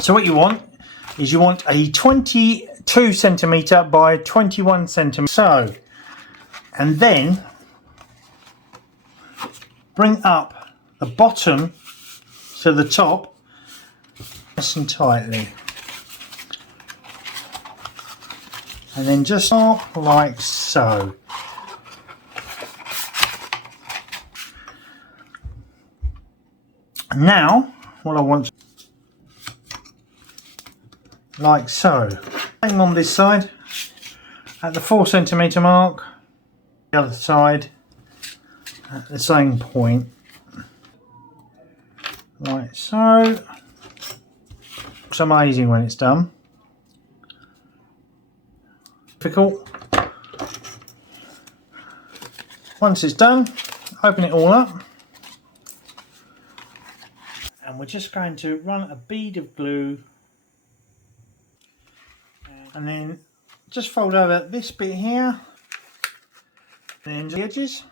So what you want is you want a 22 centimetre by 21 centimetre. So, and then bring up the bottom to the top nice and tightly. And then just like so. Now, what I want, like so. Same on this side, at the 4 centimetre mark, the other side at the same point, like so. It's amazing when it's done. Difficult. Once it's done, open it all up. And we're just going to run a bead of glue and then just fold over this bit here, then the edges.